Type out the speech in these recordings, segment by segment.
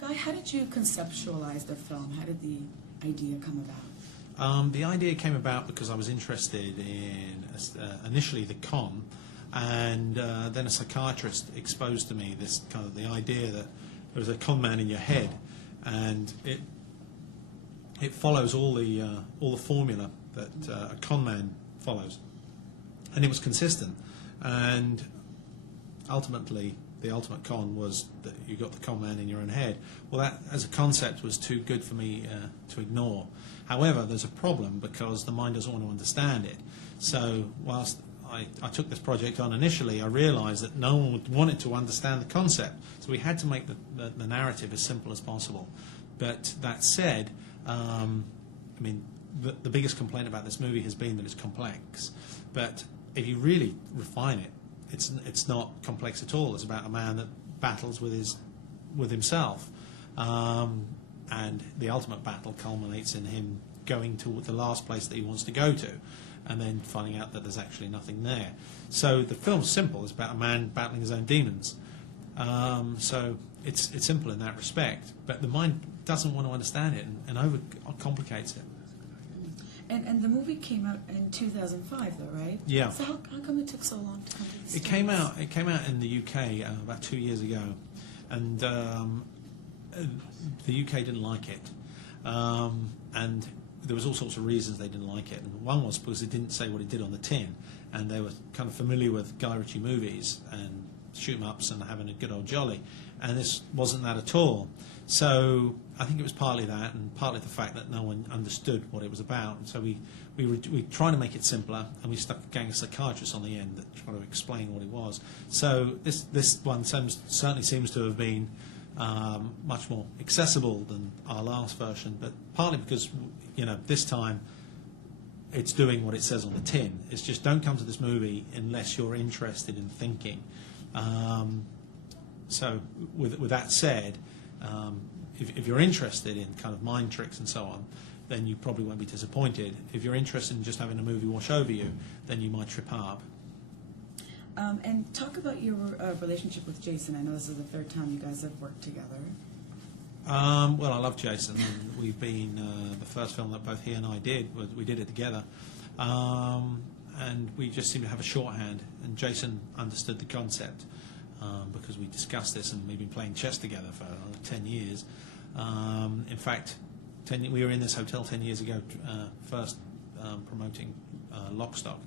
Guy, how did you conceptualize the film? How did the idea come about? The idea came about because I was interested in initially the con, and then a psychiatrist exposed to me this kind of the idea that there was a con man in your head, and it follows all the formula that a con man follows, and it was consistent, and ultimately the ultimate con was that you got the con man in your own head. Well, that as a concept was too good for me to ignore. However, there's a problem because the mind doesn't want to understand it. So whilst I took this project on initially, I realised that no one wanted to understand the concept. So we had to make the narrative as simple as possible. But that said, I mean, the biggest complaint about this movie has been that it's complex. But if you really refine it, it's not complex at all. It's about a man that battles with himself, and the ultimate battle culminates in him going to the last place that he wants to go to, and then finding out that there's actually nothing there. So the film's simple. It's about a man battling his own demons. So it's simple in that respect, but the mind doesn't want to understand it and overcomplicates it. And the movie came out in 2005, though, right? Yeah. So how come it took so long to come to the States? It came out in the UK about 2 years ago, and the UK didn't like it, and there was all sorts of reasons they didn't like it. And one was because it didn't say what it did on the tin, and they were kind of familiar with Guy Ritchie movies and shoot-'em-ups and having a good old jolly, and this wasn't that at all. So I think it was partly that, and partly the fact that no one understood what it was about. And so we tried to make it simpler, and we stuck a gang of psychiatrists on the end that tried to explain what it was. So this one certainly seems to have been much more accessible than our last version, but partly because this time it's doing what it says on the tin. It's just don't come to this movie unless you're interested in thinking. So with that said, if you're interested in kind of mind tricks and so on, then you probably won't be disappointed. If you're interested in just having a movie wash over you, then you might trip up. And talk about your relationship with Jason. I know this is the third time you guys have worked together. Well, I love Jason. And we've been the first film that both he and I did. We did it together, and we just seemed to have a shorthand. And Jason understood the concept because we discussed this, and we've been playing chess together for 10 years. In fact, we were in this hotel 10 years ago, first promoting Lock, Stock,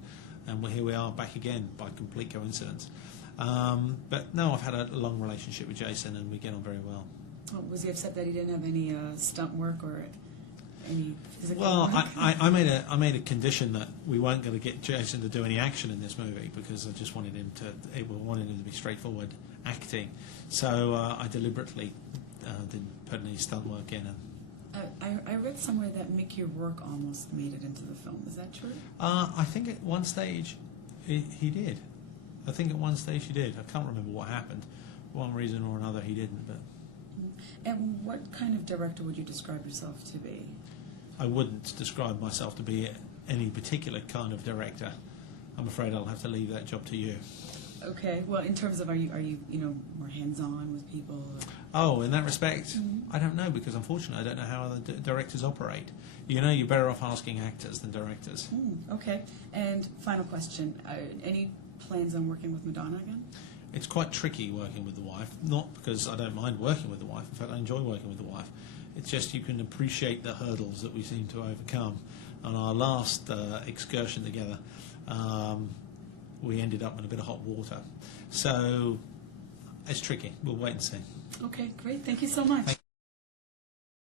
and here we are back again by complete coincidence. But no, I've had a long relationship with Jason, and we get on very well. Oh, was he upset that he didn't have any stunt work or any physical work? work? I made a condition that we weren't going to get Jason to do any action in this movie because I just wanted him to be straightforward acting. So I deliberately didn't put any stunt work in. I read somewhere that Mickey Rourke almost made it into the film. Is that true? I think at one stage he did. I think at one stage he did. I can't remember what happened. For one reason or another he didn't. But. And what kind of director would you describe yourself to be? I wouldn't describe myself to be any particular kind of director. I'm afraid I'll have to leave that job to you. Okay. Well, in terms of are you more hands-on with people? Or? Oh, in that respect, Mm-hmm. I don't know because unfortunately I don't know how other directors operate. You're better off asking actors than directors. Okay. And final question: any plans on working with Madonna again? It's quite tricky working with the wife, not because I don't mind working with the wife. In fact, I enjoy working with the wife. It's just you can appreciate the hurdles that we seem to overcome. On our last excursion together, we ended up in a bit of hot water. So it's tricky. We'll wait and see. Okay, great. Thank you so much.